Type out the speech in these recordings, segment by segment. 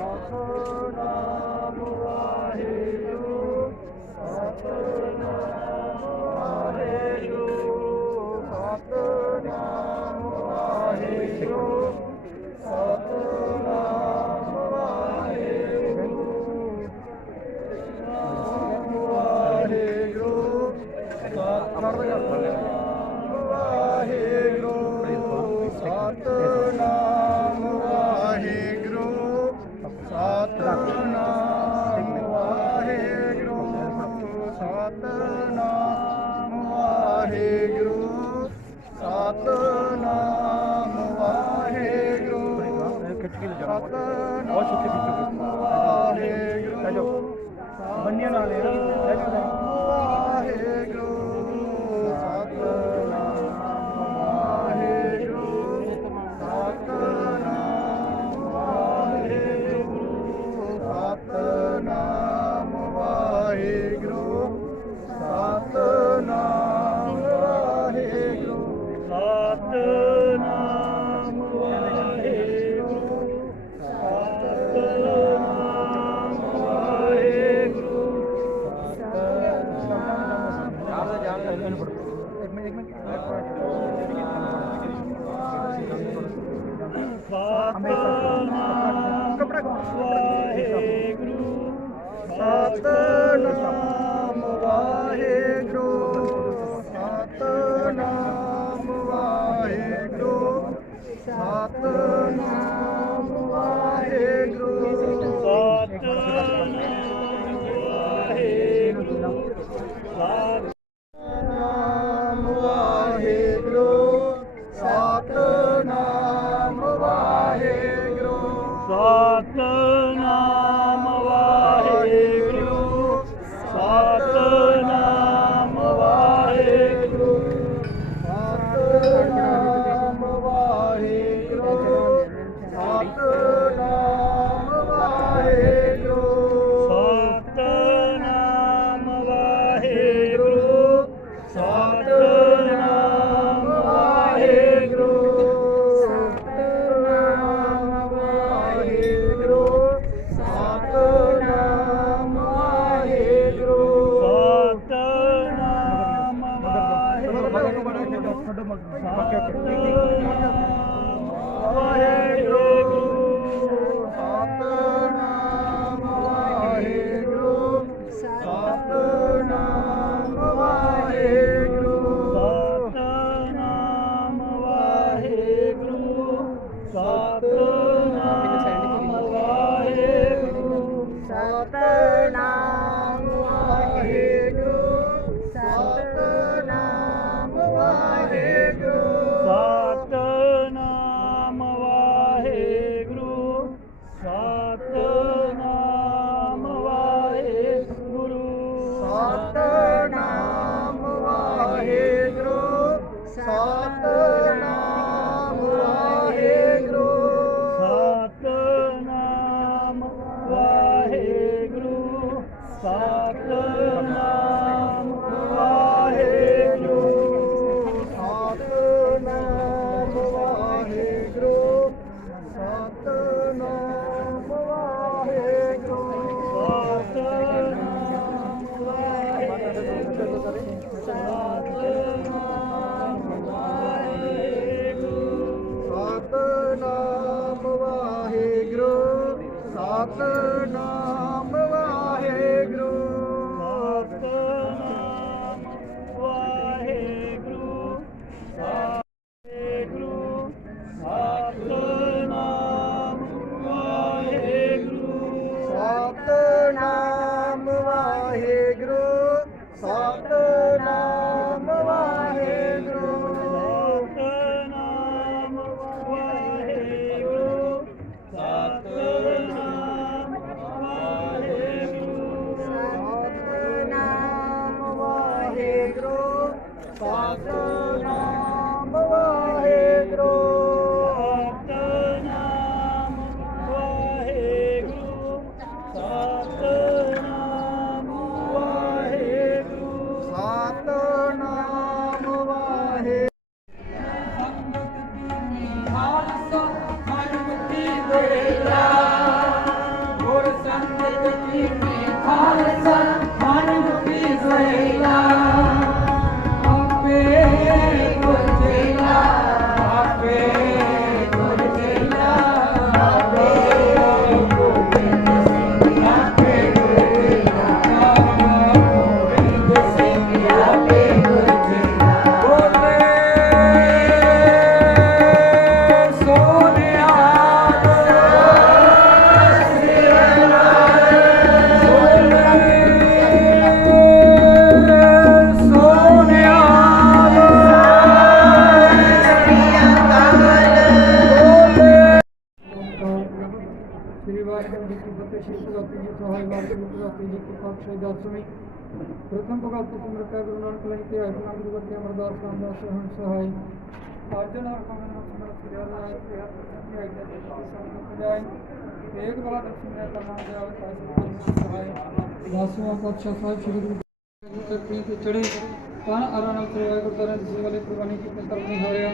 Oh, ਬਹੁਤ ਛੇਤੀ ਵਿੱਚੋਂ ਲੈ ਜਾਓ ਬੰਨਿਆ ਨਾਲ ਲੈ ਜਾਓ ਵਾਹਿਗੁਰੂ। ਹਮੇਸ਼ਾ ਕਪੜਾ ਕਪੜਾ ਸਤਿਗੁਰੂ Amen. সত্য Bismillah. শ্রী বক্রেশ্বরী প্রজাপতিজি সহায় মার্গী প্রজাপতিজি কৃপা অক্ষয় দশমী প্রথম প্রকল্প সম্রক্ষা গুরু নানক লাইতে আয়োজন করতে আমার দাস নাম দাস রহমান সহায় আর্জন আর কমন সম্রক ফিরালায় যায় এক বলা দক্ষিণ করনা যায় তাই সহায় দাসমা পক্ষা সহায় শ্রী গুরু ਚੜੇ ਤਾਂ ਆਰਾਮ ਨਾਲ ਤੇਰੇ ਗੁਰਦਾਰੇ ਜੀ ਵਾਲੇ ਕੁਰਬਾਨੀ ਕੀਤੀ ਕਰਨੀ ਹੋਇਆ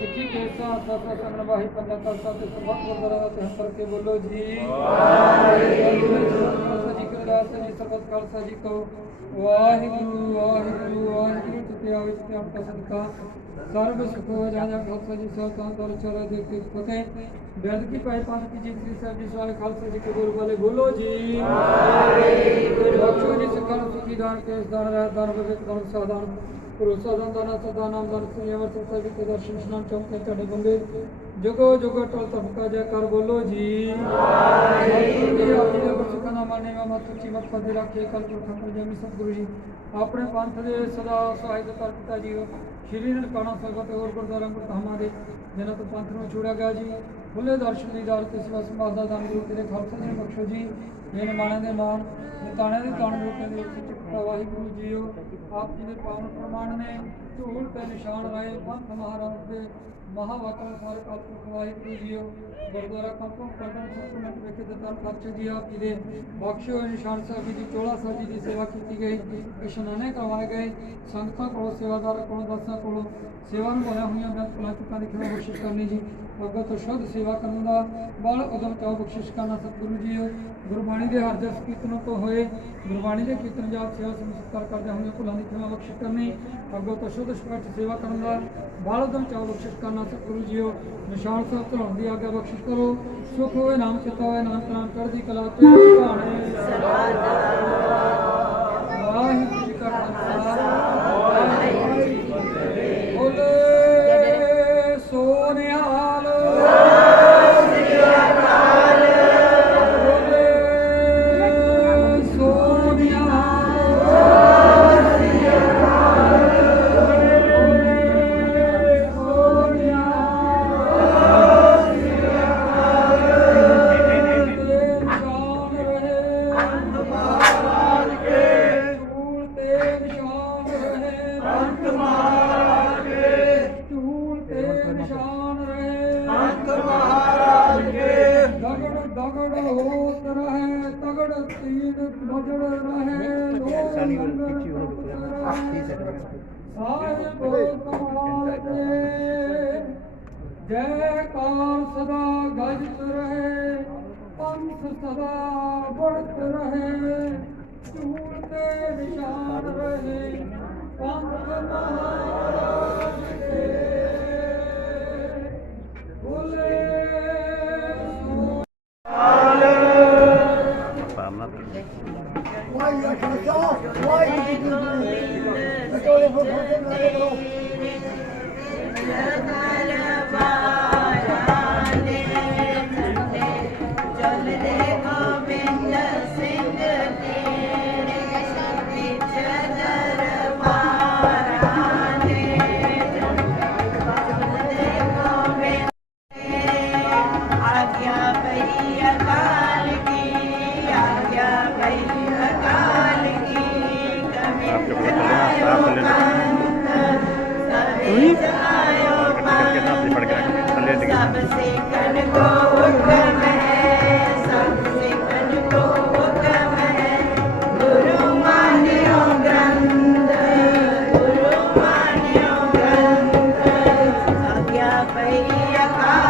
ਸਿੱਖੀ ਕੇਸਾ ਸਾਸਾ ਸੰਗਨ ਵਾਹੀ ਪੰਨਾ ਕਰਤਾ ਤੇ ਸਰਬੱਤ ਗੁਰਦਾਰਾ ਦਾ ਤੇ ਕਰਕੇ ਬੋਲੋ ਜੀ ਵਾਹਿਗੁਰੂ ਜੀ ਕਾ ਖਾਲਸਾ ਜੀ ਸਰਬੱਤ ਖਾਲਸਾ ਜੀ ਕੋ ਵਾਹਿਗੁਰੂ ਵਾਹਿਗੁਰੂ ਵਾਹਿਗੁਰੂ ਤੇ ਆਵੇ ਤੇ ਆਪ ਦਾ ਸਦਕਾ ਸਰਬ ਸੁਖ ਹੋ ਜਾ ਜਾ ਖਾਲਸਾ ਜੀ ਸਭ ਤਾਂ ਦਰ ਚਰਾ ਦੇ ਕੇ ਫਤਿਹ ਬਿਰਦ ਕੀ ਪਾਏ ਪੰਜ ਕੀ ਜੀ ਸ੍ਰੀ ਸਾਹਿਬ ਜੀ ਸਾਰੇ ਖਾਲਸਾ ਜੀ ਕੇ ਗੁਰੂ ਵਾਲੇ ਬੋਲੋ ਜੀ ਬਖਸ਼ੋ ਜੀ ਸਿੱਖਾਂ ਨੂੰ ਸੁਖੀ ਦਾਨ ਕੇਸ ਦਾਨ ਰਹਿ ਦਾਨ ਵਿਵੇਕ ਦਾਨ ਸਾਧਾਨ ਭਰੋਸਾ ਦਾਨ ਦਾਨ ਸਦਾ ਨਾਮ ਦਾਨ ਸ੍ਰੀ ਅਮਰ ਸਿੰਘ ਸਾਹਿਬ ਦਰਸ਼ਨ ਇਸ਼ਨਾਨ ਚੌਂਕੇ ਤੁਹਾਡੇ ਬੰਦੇ। ਜੁਗੋ ਜੁਗੋ ਟਲ ਤਬਕਾ ਜੈ ਕਰ ਬੋਲੋ ਜੀ। ਵਾਹਿਗੁਰੂ। ਜੀ ਆਪ ਜੀ ਦਾ ਦਾ ਮਾਨੇ ਮਤ ਉੱਚੀ ਮਤ ਫਤਿਹ ਰੱਖੇ ਕਲ ਪੁਰਖ ਆਪਣੇ ਜਮੀ ਸਤਿਗੁਰੂ ਜੀ। ਆਪਣੇ ਪੰਥ ਦੇ ਸਦਾ ਸਹਾਇਕ ਕਰ ਪਿਤਾ ਜੀ ਸ਼੍ਰੀ ਨਨਕਾਣਾ ਸਾਹਿਬ ਤੇ ਹੋਰ ਗੁਰਦੁਆਰਾ ਗੁਰਧਾਮਾਂ ਦੇ ਜਿਨ੍ਹਾਂ ਤੋਂ ਪੰਥ ਨੂੰ ਛੋੜਿਆ ਗਿਆ ਜੀ। ਖੁੱਲੇ ਦਰਸ਼ਨ ਦੀ ਦਾਰ ਤੇ ਸੇਵਾ ਸੰਭਾਲ ਦਾ ਦਾਨ ਗੁਰੂ ਤੇਰੇ ਖਾਲਸਾ ਜੀ ਬਖਸ਼ੋ ਜੀ। ਇਹ ਮਾਣਿਆਂ ਦੇ ਮਾਣ ਨਿਤਾਣਿਆਂ ਦੇ ਤਾਣ ਰੂਪੇ ਦੇ ਵਿੱਚ ਵਾਹਿਗੁਰੂ ਜੀਓ ਆਪ ਜੀ ਦੇ ਪਾਵਨ ਪ੍ਰਮਾਣ ਨੇ ਝੂਲ ਤੇ ਨਿਸ਼ਾਨ ਰਾਏ ਪੰਥ ਮਹਾਰਾਜ ਦੇ ਮਹਾਵਾਕਾ ਸਾਰੇ ਕਾਲ ਵਾਹਿਗੁਰੂ ਜੀਓ। ਗੁਰਦੁਆਰਾ ਕੰਪੋਂ ਕਰਦਨ ਸਤਿਗੁਰੂ ਵਿਖੇ ਦਤਾਨ ਖਰਚ ਜੀ ਆਪ ਜੀ ਦੇ ਬਖਸ਼ੇ ਹੋਏ ਨਿਸ਼ਾਨ ਸਾਹਿਬ ਜੀ ਦੀ ਚੋਲਾ ਸਾਹਿਬ ਜੀ ਦੀ ਸੇਵਾ ਕੀਤੀ ਗਈ। ਇਸ਼ਨਾਨੇ ਕਰਵਾਏ ਗਏ। ਸੰਗਤਾਂ ਕੋਲੋਂ ਸੇਵਾਦਾਰਾਂ ਕੋਲੋਂ ਦਾਸਾਂ ਕੋਲੋਂ ਸੇਵਾ ਨੂੰ ਹੋਇਆ ਹੋਈਆਂ। ਬੇਅੰਤ ਕਲਾਕਾਰਾਂ ਦੀ ਖਿਮਾ ਬਖਸ਼ਿਸ਼ ਕਰਨੀ ਜੀ। ਅੱਗੇ ਤੋਂ ਸ਼ੁੱਧ ਸੇਵਾ ਕਰਨ ਦਾ ਬਲ ਉਦਮ ਚਾਹ ਬਖਸ਼ਿਸ਼ ਕਰਨਾ ਸਤਿਗੁਰੂ ਜੀ ਗੁਰਬਾਣੀ ਦੇ ਹਰ ਜਸ ਕੀਰਤਨ ਤੋਂ ਹੋਏ। ਗੁਰਬਾਣੀ ਦੇ ਕੀਰਤਨ ਜਾਪ ਸੇਵਾ ਸੰਸਕਾਰ ਕਰਦੇ ਹੋਏ ਭੁੱਲਾਂ ਦੀ ਖਿਮਾ ਬਖਸ਼ਿਸ਼ ਕਰਨੀ। ਅੱਗੇ ਤੋਂ ਸ਼ੁੱਧ ਸਪਸ਼ਟ ਸੇਵਾ ਕਰਨ ਦਾ ਬਲ ਉਦਮ ਚਾਹ ਬਖਸ਼ਿਸ਼ ਕਰਨਾ ਸਤਿਗੁਰੂ ਜੀ ਨਿਸ਼ਾਨ ਸਾਹਿਬ ਧਰਮ ਦੀ ਆਗਿਆ ਬਖਸ਼ਿਸ਼ ਕਰੋ। ਸੁਖ ਹੋਏ ਨਾਮ ਚਿਤਾ ਹੋਏ ਨਾਨਕ ਨਾਮ ਚੜ੍ਹਦੀ ਕਲਾ ਤੇ ਭਾਣੇ ਵਾਹਿਗੁਰੂ ਰਹੇ ਤਗੜ ਤੀੜ ਬਜੜ ਰਹੇ ਲੋਕ ਸਾਹਿਬ ਕਮਾਲ ਤੇ ਜੈਕਾਰ ਸਦਾ ਗਜਤ ਰਹੇ ਪੰਥ ਸਦਾ ਬੜਤ ਰਹੇ ਝੂਲ ਤੇ ਨਿਸ਼ਾਨ ਰਹੇ। ਪੰਥ ਮਹਾਰਾਜ ਫੁੱਫੇ ਮੇਰੇ Amén.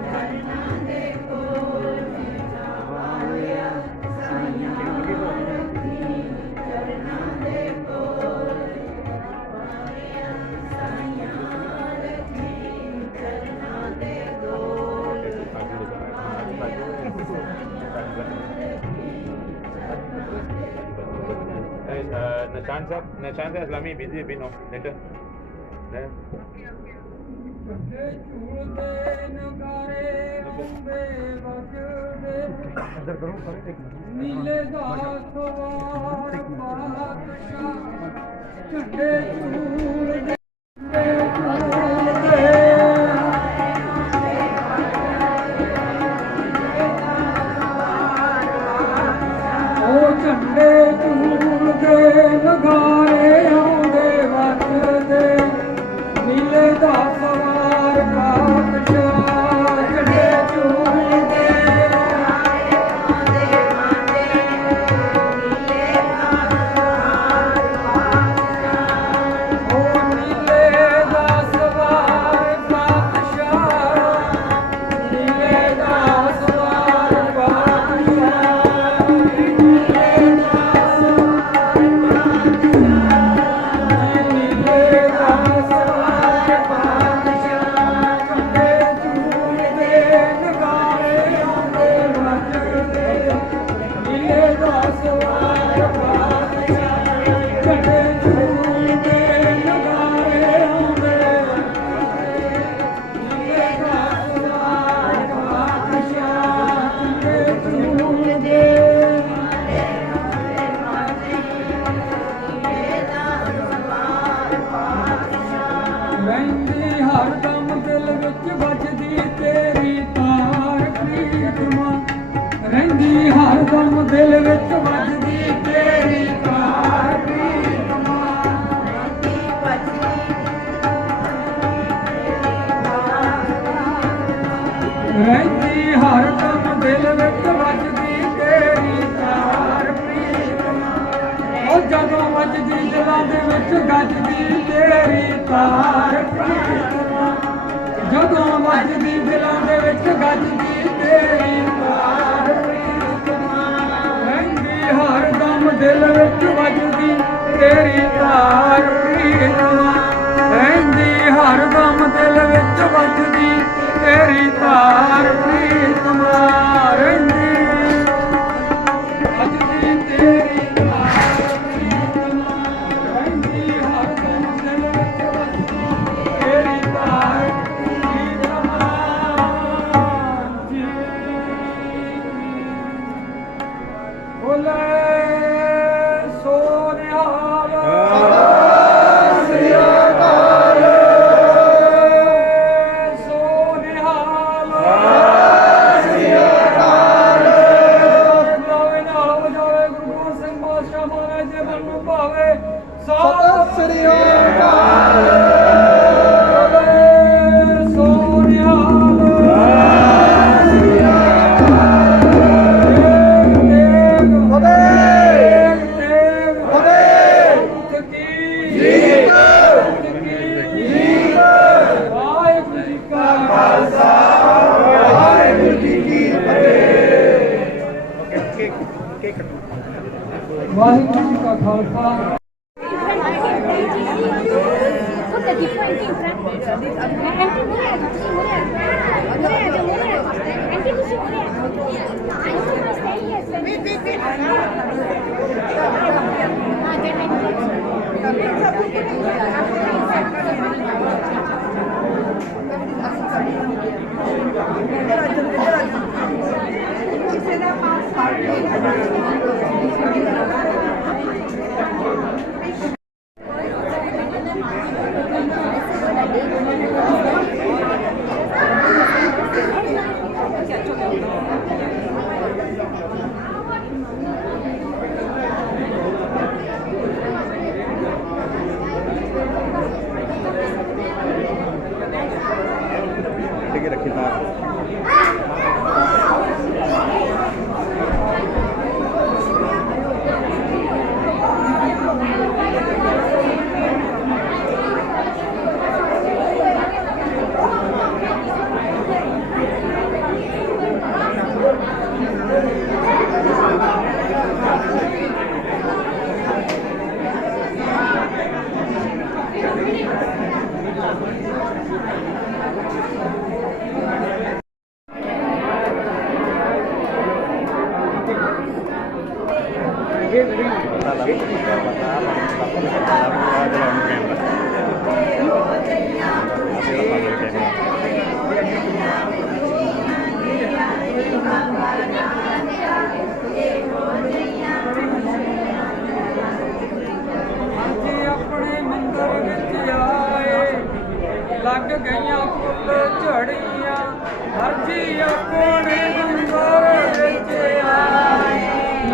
ਨਿਸ਼ਾਨ ਸਾਹਿਬ ਨਿਸ਼ਾਨ ਦੇ ਅਸਲਾਮੀ ਬਿਜ਼ੀ ਬਿਨੋ ਨੇਟ ਨੇ ਅੰਦਰ ਕਰੋ ਸਰ ਇੱਕ ਨੀਲੇ ਦਾ ਸਵਾਰ ਪਾਤਸ਼ਾਹ ਝੰਡੇ ਝੂਲਦੇ 这一次好 ਵਿੱਚ ਵੱਜਦੀ ਤੇਰੀ ਤਾਰ ਪ੍ਰੀਤਮਾ ਉਹ ਜਦੋਂ ਵੱਜਦੀ ਦਿਲਾਂ ਦੇ ਵਿੱਚ ਗੱਜਦੀ ਤੇਰੀ ਤਾਰ ਪ੍ਰੀਤਮਾ ਜਦੋਂ ਵੱਜਦੀ ਦਿਲਾਂ ਦੇ ਵਿੱਚ ਗੱਜਦੀ ਤੇਰੀ ਤਾਰ ਪ੍ਰੀਤਮਾ ਰੰਗੀ ਹਰ ਦਮ ਦਿਲ ਵਿੱਚ ਵੱਜਦੀ ਤੇਰੀ ਤਾਰ ਪ੍ਰੀਤਮਾ ਰੰਗੀ ਹਰ ਦਮ ਦਿਲ ਵਿੱਚ ਵੱਜਦੀ ਤੇਰੀ ਤਾਰ ਪ੍ਰੀਤਮਾ ਰਹਿੰਦੀ ਵਾਹਿਗੁਰੂ ਜੀ ਕਾ ਖਾਲਸਾ Jadi,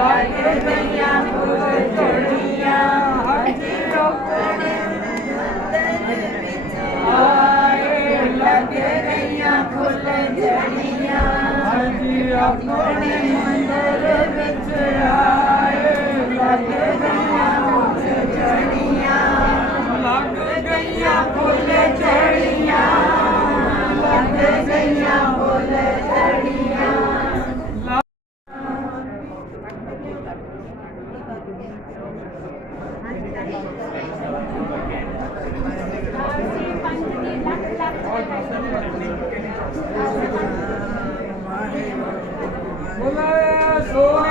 ਆਪਣੇ ਆਏ, ਲੱਗ ਗਈਆਂ ਫੁੱਲ ਝੜੀਆਂ ਮੰਦਰ ਵਿੱਚ ਆਏ ਲੱਗ ਗਈਆਂ ਫੁੱਲ ਝੜੀਆਂ ਲੱਗ ਗਈਆਂ ਫੁੱਲ ਝੜੀਆਂ ਲੱਗ ਗਈਆਂ ਫੁੱਲ ਬੋਲੇ